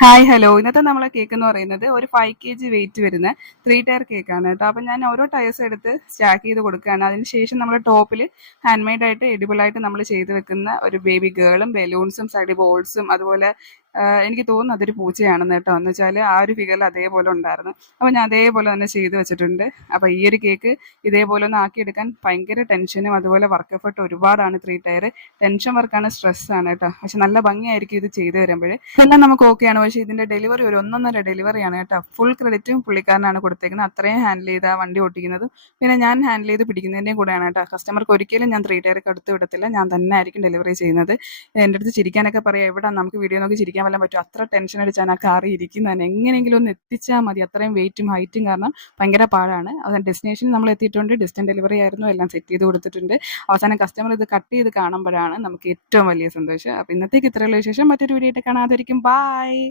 Hi hello ഇന്നത്തെ നമ്മളെ cake എന്ന് പറയുന്നത് ഒരു 5 kg വെയിറ്റ് വരുന്ന 3 ടയർ കേക്കാണ് കേട്ടോ. അപ്പം ഞാൻ ഓരോ ടയേഴ്സ് എടുത്ത് സ്റ്റാക്ക് ചെയ്ത് കൊടുക്കുകയാണ്. അതിനുശേഷം നമ്മൾ ടോപ്പിൽ ഹാൻഡ് മെയ്ഡ് ആയിട്ട് എഡിബിൾ ആയിട്ട് നമ്മൾ ചെയ്ത് വെക്കുന്ന ഒരു ബേബി ഗേളും ബലൂൺസും സൈഡ് ബോൾസും അതുപോലെ എനിക്ക് തോന്നുന്നു അതൊരു പൂച്ചയാണെന്ന് കേട്ടോ. എന്ന് വെച്ചാൽ ആ ഒരു ഫിഗറിൽ അതേപോലെ ഉണ്ടായിരുന്നു. അപ്പോൾ ഞാൻ അതേപോലെ തന്നെ ചെയ്ത് വെച്ചിട്ടുണ്ട്. അപ്പോൾ ഈ ഒരു കേക്ക് ഇതേപോലെ ഒന്ന് ആക്കിയെടുക്കാൻ ഭയങ്കര ടെൻഷനും അതുപോലെ വർക്ക് എഫർട്ട് ഒരുപാടാണ്. 3 ടയർ ടെൻഷൻ വർക്കാണ്, സ്ട്രെസ്സാണ് കേട്ടോ. പക്ഷെ നല്ല ഭംഗിയായിരിക്കും ഇത് ചെയ്ത് വരുമ്പോൾ. ഇതെല്ലാം നമുക്ക് ഓക്കെയാണ്. പക്ഷേ ഇതിൻ്റെ ഡെലിവറി ഒരു ഒന്നൊന്നര ഡെലിവറിയാണ് കേട്ടോ. ഫുൾ ക്രെഡിറ്റും പുള്ളിക്കാരനാണ് കൊടുത്തേക്കുന്നത്. അത്രയും ഹാൻഡിൽ ചെയ്ത് ആ വണ്ടി ഓട്ടിക്കുന്നതും പിന്നെ ഞാൻ ഹാൻഡിൽ ചെയ്ത് പിടിക്കുന്നതിൻ്റെയും കൂടെയാണ് കേട്ടോ. കസ്റ്റമർക്ക് ഒരിക്കലും ഞാൻ 3 ടയർ കൊടുത്ത് വിടത്തില്ല. ഞാൻ തന്നെ ആയിരിക്കും ഡെലിവറി ചെയ്യുന്നത്. എൻ്റെ അടുത്ത് ചിരിക്കാനൊക്കെ പറയാം, എവിടെ നമുക്ക് വീഡിയോ നോക്കി ചിരിക്കാൻ വല്ലതും പറ്റും. അത്ര ടെൻഷൻ അടിച്ചാണ് ആ കാറി ഇരിക്കുന്നതന്നെ. എങ്ങനെയെങ്കിലും ഒന്ന് എത്തിച്ചാൽ മതി. അത്രയും വെയിറ്റും ഹൈറ്റും കാരണം ഭയങ്കര പാടാണ്. അവസാനം ഡെസ്റ്റിനേഷനിൽ നമ്മൾ എത്തിയിട്ടുണ്ട്. ഡിസ്റ്റൻറ്റ് ഡെലിവറി ആയിരുന്നു, എല്ലാം സെറ്റ് ചെയ്ത് കൊടുത്തിട്ടുണ്ട്. അവസാനം കസ്റ്റമർ ഇത് കട്ട് ചെയ്ത് കാണുമ്പോഴാണ് നമുക്ക് ഏറ്റവും വലിയ സന്തോഷം. അപ്പോൾ ഇന്നത്തേക്ക് ഇത്രയുള്ള വിശേഷം. മറ്റൊരു വീഡിയോ ആയിട്ട് കാണാതിരിക്കും. ബായ്.